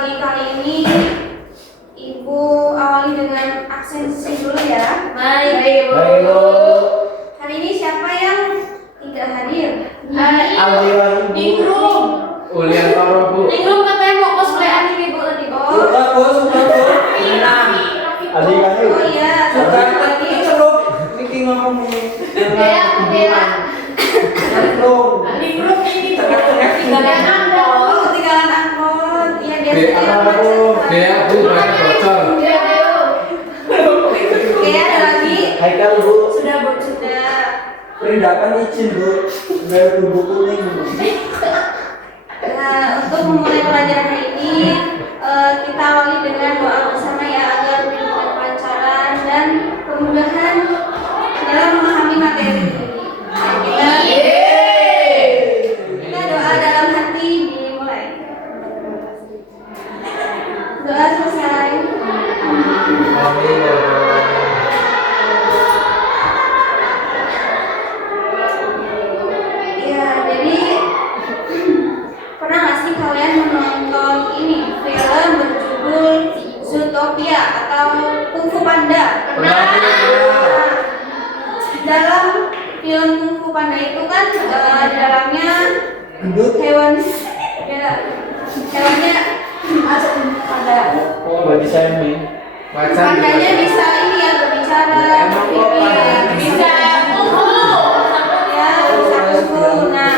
pagi kali ini Ibu awali dengan absensi dulu ya. Baik, Baik, Bu. Hari ini siapa yang tidak hadir? Alhamdulillah, Bu. Ningrum. Ulian Paro, Bu. Ningrum katanya mau cosplay anime Bu tadi. Suka, Bu, suka, Bu. Adik kayu. Oh iya, Suka, satu lagi. celup. Niki ngomong nih. Bea. Ningrum. Ningrum ini Tengah-tengah. ketinggalan angkot. Oh, ketinggalan angkot. Iya, Bea, biasanya Bu. macet. Bea, Bu, banyak bocor. Oke, ada lagi? Haikal, Bu. Sudah Bu. Sudah. Perindakan izin, Bu. Bayar buku kuning. Nah, untuk memulai pelajaran hari ini, kita awali dengan doa bersama ya agar diberikan kelancaran dan kemudahan dalam memahami materi ini. Nah, kita doa dalam hati dimulai. Doa selesai. Amin. Ya, jadi pernah nggak sih kalian menonton ini film berjudul Zootopia atau Kung Fu Panda? Pernah. Dalam film Kung Fu Panda itu kan di dalamnya Gendut. hewan ya hewannya ada Oh, bagi saya nih. pandanya bisa ini ya berbicara, Emang kok panda Bisa kumpul. ya bisa kumpul. Nah,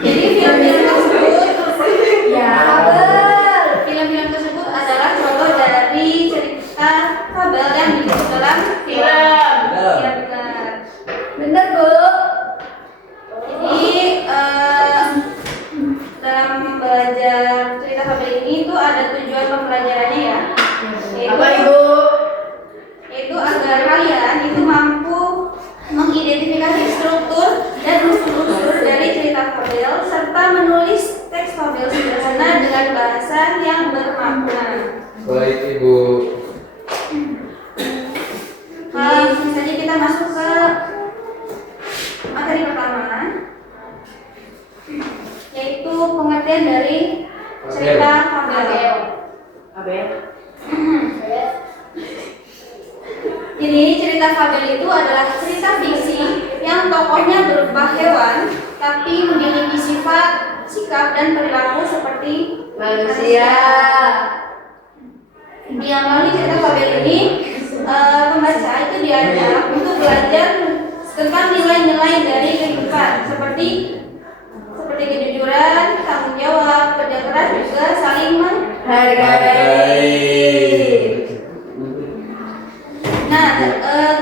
jadi film-film tersebut Ya. film-film tersebut adalah contoh dari cerita fabel yang dibuat dalam Film. Ya benar. Bener Bu. Jadi dalam belajar cerita fabel ini tuh ada tujuan pembelajarannya ya. Apa Ibu? Yaitu agar kalian itu mampu mengidentifikasi struktur dan unsur-unsur dari cerita fabel serta menulis teks fabel sederhana dengan bahasa yang bermakna. Baik, Ibu. Langsung saja kita masuk ke materi pertama, yaitu pengertian dari cerita fabel. Abel. Jadi cerita fabel itu adalah cerita fiksi yang tokohnya berupa hewan tapi memiliki sifat, sikap dan perilaku seperti Manusia. Yang melalui cerita fabel ini pembaca itu diajak untuk belajar tentang nilai-nilai dari kehidupan seperti kejujuran, tanggung jawab, kerja keras, juga saling Hargai. Nah,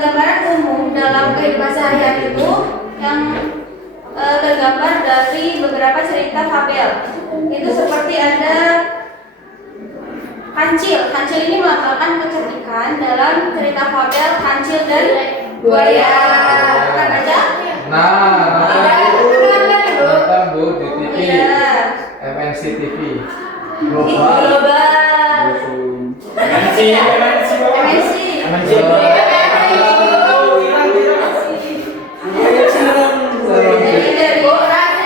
gambaran umum dalam kehidupan sehari-hari itu yang tergambar dari beberapa cerita fabel. Itu seperti ada Kancil. Kancil ini melambangkan kecerdikan dalam cerita fabel Kancil dan Buaya. Bukan aja? Nah, nonton Bu di TV. Iya. MNC TV. Global. MNC. MNC. Jadi dari beberapa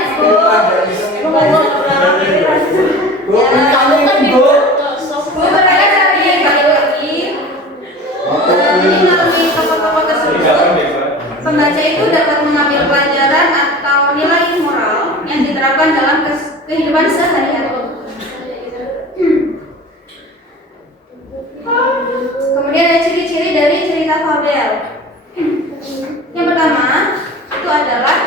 dari balik lagi. Jadi melalui tokoh-tokoh tersebut, pembaca itu dapat mengambil pelajaran atau nilai moral yang diterapkan dalam kehidupan sehari-hari. Kemudian ada ciri-ciri dari cerita fabel. Yang pertama itu adalah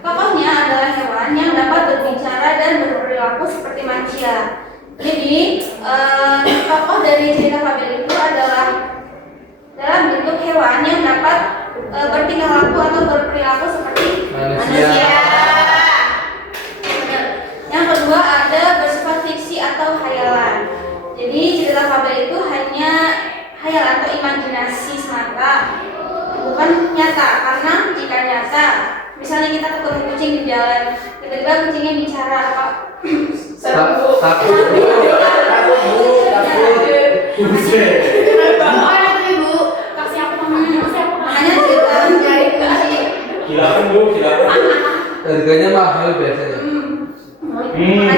tokohnya adalah hewan yang dapat berbicara dan berperilaku seperti manusia. Jadi tokoh dari cerita fabel itu adalah dalam bentuk hewan yang dapat bertingkah laku atau berperilaku seperti manusia. Benar. Yang kedua ada bersifat fiksi atau khayalan. Jadi cerita fabel itu hanya khayal atau imajinasi semata, bukan nyata. Karena jika nyata, misalnya kita ketemu kucing di jalan, tiba-tiba kucingnya bicara apa? Takut. Makanya cerita mencari kunci. Silakan Bu, silakan. Harganya mahal biasanya. Makanya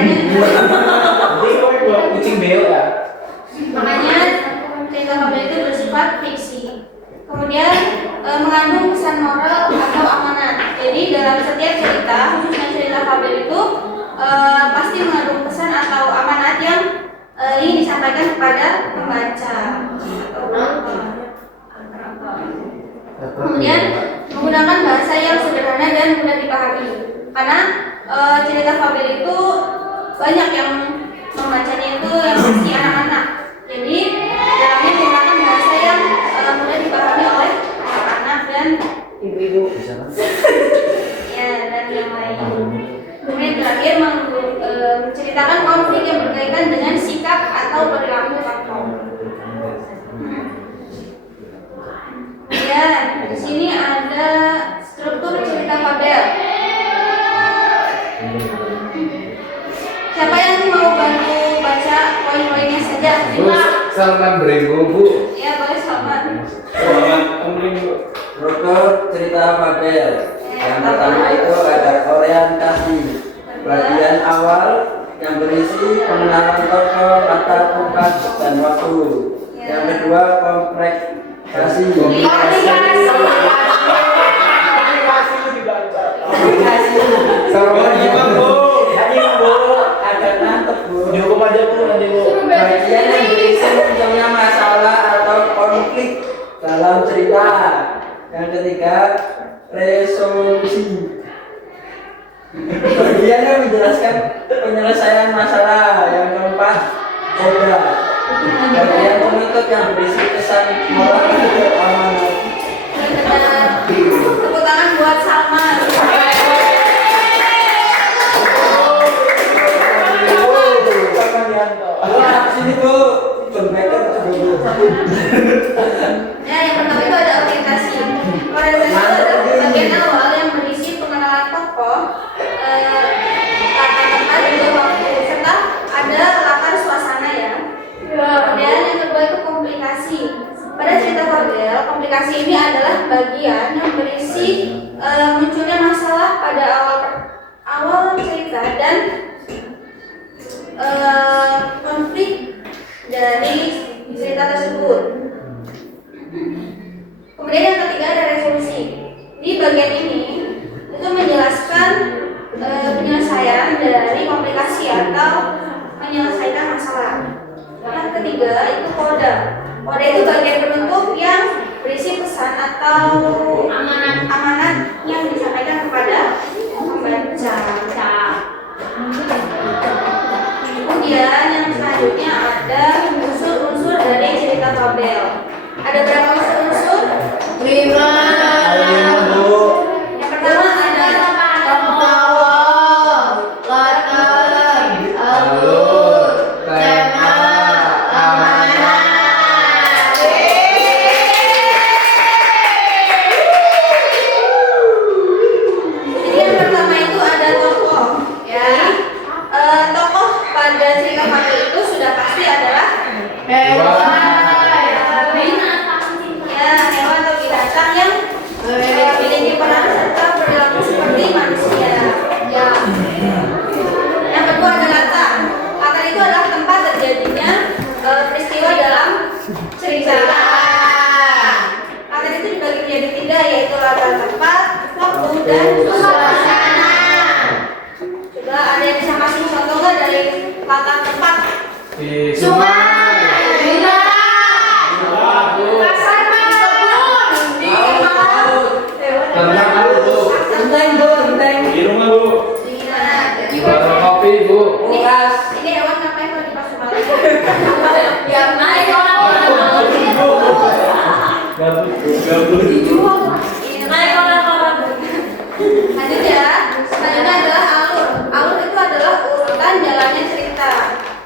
pasti mengandung pesan atau amanat yang ingin disampaikan kepada pembaca atau penonton. Kemudian menggunakan bahasa yang sederhana dan mudah dipahami, karena cerita fabel itu banyak yang membacanya itu yang masih anak-anak. Jadi dalamnya menggunakan bahasa yang mudah dipahami oleh anak-anak dan Ibu-ibu. ya dan yang lain. Kemudian terakhir menceritakan konflik yang berkaitan dengan sikap atau perilaku tokoh. Ya, di sini ada struktur cerita fabel. Siapa yang mau bantu baca poin-poinnya saja? Bu, Salman Brenggo, Bu. Ya, boleh Salman. Selamat kembali Bu. Struktur cerita fabel. Yang pertama itu ada orientasi. Bagian awal yang berisi pengenalan tokoh, latar tempat, dan waktu. Yang kedua kompleksasi. Salman gimana, Bu? Ada nantep Bu. Cukup aja Bu, nanti Bu. Bagian yang berisi munculnya masalah atau konflik dalam cerita. Yang ketiga resolusi. Bagian yang menjelaskan penyelesaian masalah. Yang keempat koda. Bagian penutup yang berisi pesan moral dan amanat. Tepuk tangan buat Salman. Wah, sini Bu. Pembaikkan coba Bu. Ya, yang pertama itu ada orientasi. Orientasi itu adalah bagian awal yang berisi pengenalan tokoh, latar tempat juga waktu, serta ada latar suasana ya. Kemudian yang kedua itu komplikasi. Pada cerita fabel, komplikasi ini adalah bagian yang berisi munculnya masalah pada awal cerita dan konflik dari cerita tersebut. Kemudian yang ketiga ada resolusi. Di bagian ini itu menjelaskan penyelesaian dari komplikasi atau menyelesaikan masalah. Yang ketiga itu koda. Koda itu bagian penutup yang berisi pesan atau amanat yang disampaikan kepada pembaca. Kemudian yang selanjutnya ada unsur-unsur dari cerita fabel. Ada berapa unsur-unsur? 5. Yang pertama ada Tokoh, latar, alur, tema, amanat. Jadi yang pertama itu ada tokoh. Ya, tokoh pada cerita fabel itu sudah pasti adalah Hewan. ya hewan atau binatang yang memiliki peran serta perilaku seperti manusia. Ya. Yang kedua ada latar. Latar itu adalah tempat terjadinya peristiwa dalam cerita. Latar itu dibagi menjadi 3, yaitu latar tempat, waktu, dan suasana. Coba ada yang bisa kasih contoh nggak dari latar tempat? Di sungai. Tentang apa, Bu? Genteng Bu, genteng. Di rumah Bu. Warung kopi, Bu. Kulkas. Ini hewan ngapain kalau di pasar malam? Yang naik Gabut Bu, gabut. Lanjut ya. Selanjutnya adalah alur. Alur itu adalah urutan jalannya cerita.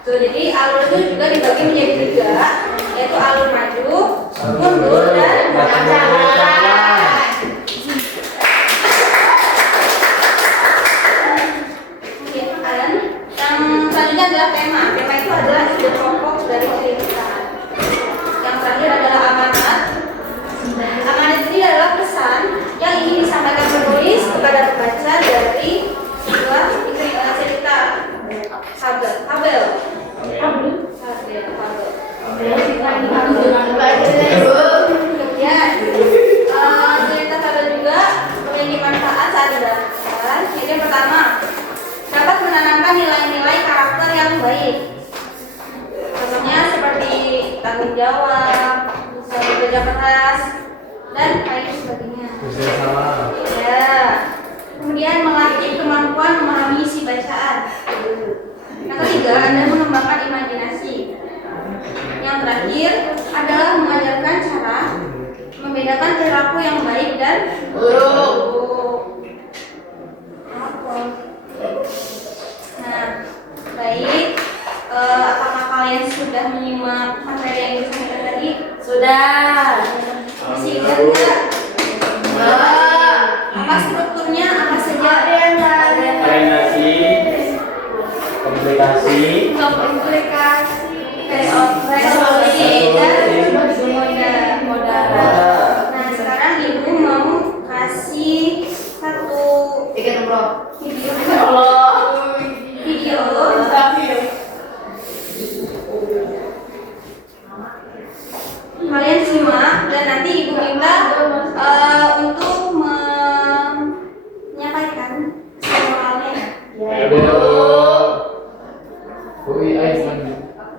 Tuh, jadi alur itu juga dibagi menjadi 3, yaitu alur maju, mundur, dan belakang. Kemudian yang selanjutnya adalah tema. Tema itu adalah ide pokok dari cerita. Yang terakhir adalah amanat. Amanat ini adalah pesan yang ingin disampaikan penulis kepada pembaca dari sebuah cerita fabel. Kemudian cerita fabel juga memiliki manfaat saat dibacakan. Jadi yang pertama, dapat menanamkan bertanggung jawab, bekerja keras, dan lain sebagainya. Ya. Kemudian melatih kemampuan memahami isi bacaan. Yang ketiga, Anda mengembangkan imajinasi. Yang terakhir adalah mengajarkan cara membedakan perilaku yang baik dan buruk. Nah, baik. Apakah kalian sudah menyimak materi yang ibu sampaikan tadi? Sudah. Masih ingat nggak? Apa strukturnya? Apa saja? Orientasi, komunikasi, Resolusi dan modal. Nah, sekarang ibu mau kasih satu video kalian simak dan nanti ibu minta untuk menyampaikan moralnya.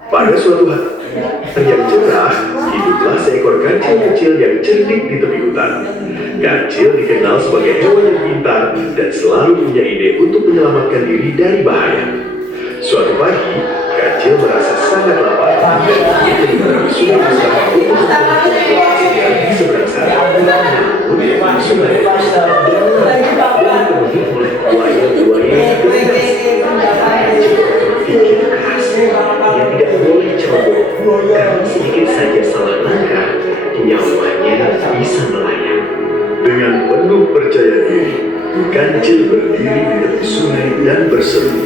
Pada suatu hari yang cerah, hiduplah seekor kancil kecil yang cerdik di tepi hutan. Kancil dikenal sebagai hewan yang pintar dan selalu punya ide untuk menyelamatkan diri dari bahaya. Suatu pagi, kancil merasa sangat lapar. Dia menyeberangi sungai besar untuk di seberang sana. Namun, sungai besar dan dipenuhi oleh buaya-buaya yang deras. Kancil berpikir keras. Dia tidak boleh ceroboh. Karena sedikit saja salah langkah, nyawanya bisa melayang. Dengan penuh percaya diri, kancil berdiri di tepi sungai dan berseru,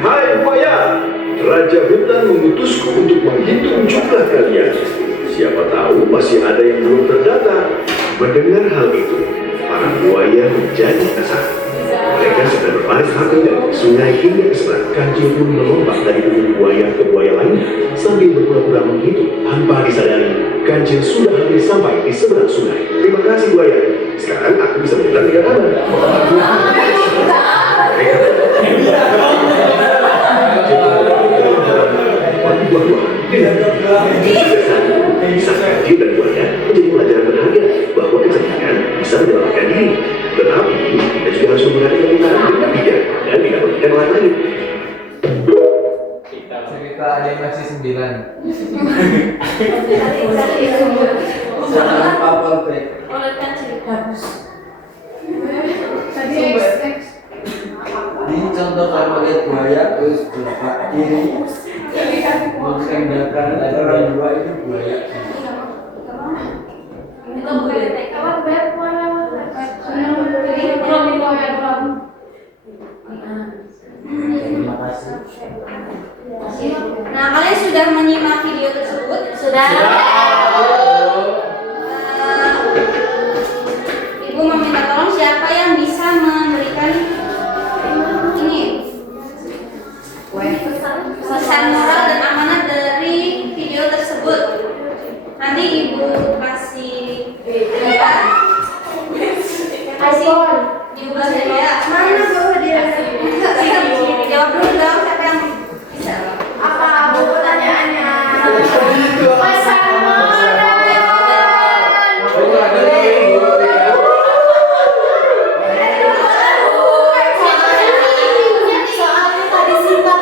"Hai buaya, Raja Hutan mengutusku untuk menghitung jumlah kalian. Siapa tahu masih ada yang belum terdata." Mendengar hal itu, para buaya menjadi kesal. Mereka sedang berbaris hati dari sungai hingga ke seberang. Kancil pun melompat dari tubuh buaya ke buaya lainnya sambil berpura-pura menghitung. Tanpa disadari, kancil sudah hampir sampai di seberang sungai. "Terima kasih buaya. Sekarang aku bisa menyeberang dengan aman." Kisah kancil dan buaya menjadi pelajaran berharga bahwa kecerdasan bisa menyelamatkan diri. Tetapi kita juga harus menggunakan kepintaran dengan bijak dan tidak merugikan orang lain. Cerita animasi 9. Jangan lupa polpek. Dicontohkan oleh buaya terus bergerak kiri mengendahkan orang dua itu buaya. terima kasih. Nah, kalian sudah menyimak video tersebut? Sudah. Ibu meminta tolong siapa yang bisa memberikan ini pesan moral dan amanat dari video tersebut. Nanti ibu kasih ibu kasih ya. Mana bawa dia? Jawab dulu dong, siapa yang bisa? Apa pertanyaannya? Pesan soalnya tadi singkat.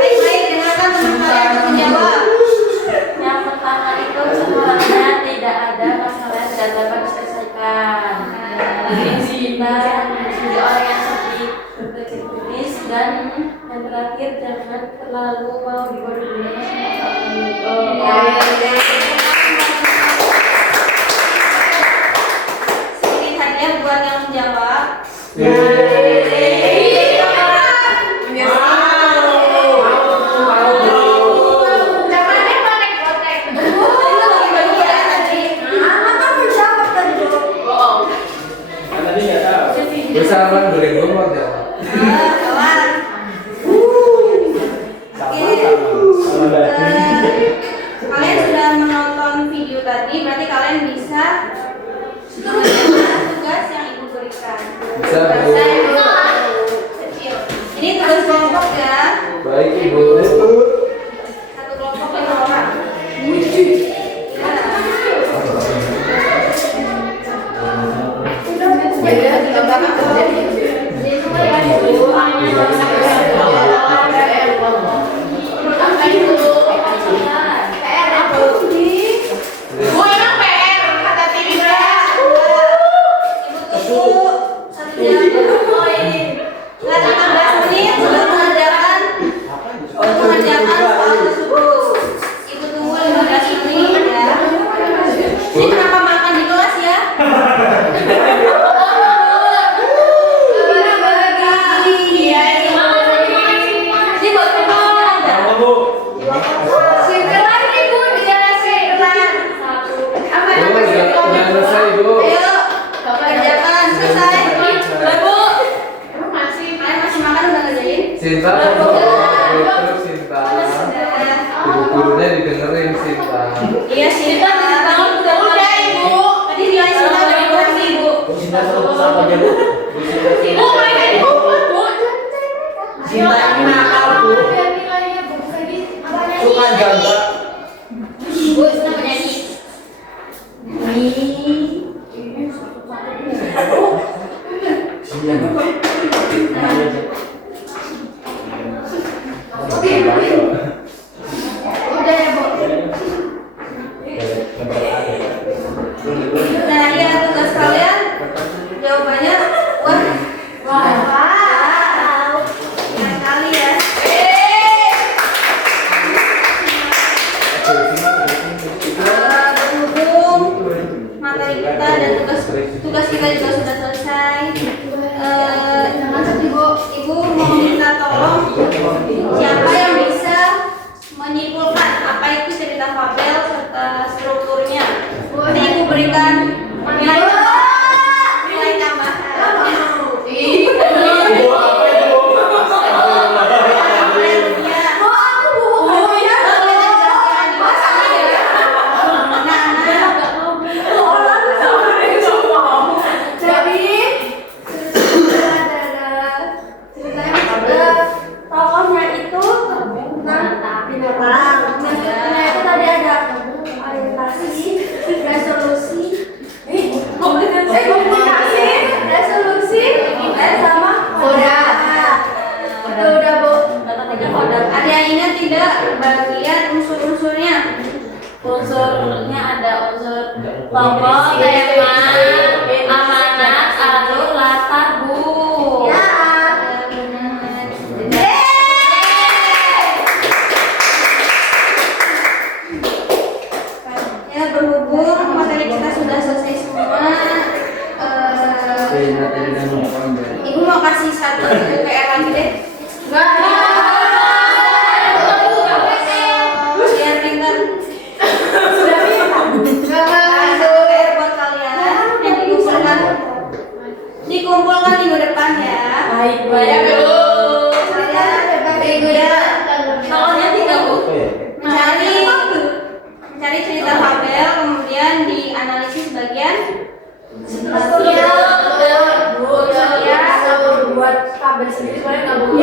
Baik-baik, dengarkan teman kalian untuk menjawab. Yang pertama itu sebenarnya tidak ada masalah yang tidak dapat diselesaikan. Kita menjadi orang yang sedih, berpikir kritis, dan yang terakhir jangan terlalu mau dibodoh-bodohin sama orang itu. Sedikit hadiah buat yang menjawab. Tadi nggak tahu. Bersalaman boleh ngomong jawab. Kawan. Kalian sudah menonton video tadi, berarti kalian bisa seterusnya tugas yang ibu berikan. Bisa, Bu. Ibu. Satu kelompok 5 orang. Sinta, terus Sinta. Guru-gurunya didengerin Sinta. Iya Sinta, udah ibu. Tadi dia Sinta udah ibu. Cinta sama aja bu. Ibu mereka ibu. Cinta ini nakal bu. Suka gangga. Bu senang menyanyi. Udah ya bu. Nah ya tugas kalian jawabannya wow. Yang kali ya. Berhubung materi kita dan tugas kita juga sudah selesai. Ibu mau minta tolong siapa yang bisa menyimpulkan apa itu cerita fabel serta strukturnya. Nanti ibu berikan nilai tambahan. Tokohnya itu binatang. Nah itu tadi ada orientasi, resolusi, komunikasi, resolusi, sama koda. Udah bu. Ada yang ingat tidak bagian unsur-unsurnya? Unsurnya ada unsur pokok, tema, amanat, alur, latar, bu. Ya berhubung materi kita sudah selesai semua, ibu mau kasih satu PR lagi deh. Biar pintar. Satu PR buat kalian yang dikumpulkan minggu depan ya. Baik, bu. Minggu depan. Soalnya tiga, bu. Mencari cerita fabel, kemudian dianalisis bagian Buat tabel sendiri sebenarnya nggak boleh.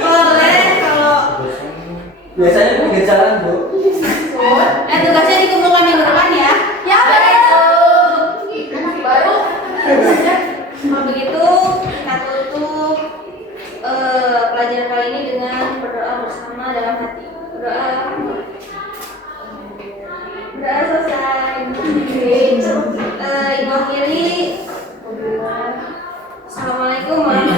boleh kalau Biasanya pinggir jalan bu. tugasnya dikumpulkan minggu depan ya. Ya baru. Kalau begitu kita tutup pelajaran kali ini dengan berdoa bersama dalam hati. Berdoa selesai. Ibu akhiri. Assalamualaikum warahmatullahi wabarakatuh.